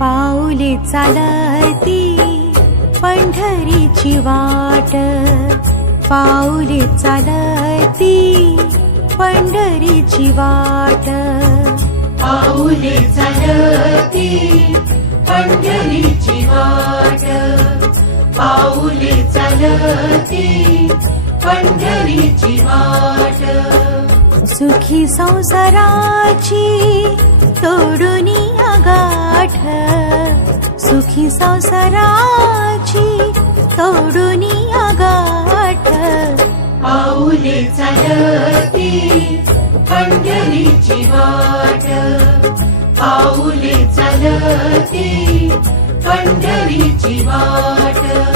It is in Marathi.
पाऊले चालती पंढरीची वाट, पाऊले चालती पंढरीची वाट, पाऊले चालती पंढरीची वाट, पाऊले चालती पंढरीची वाट. सुखी संसाराची तोडूनी गाठ, सुखी संसाराची तोडूनी गाठ, पाऊले चालती पंढरीची वाट, पाऊले चालती पंढरीची वाट.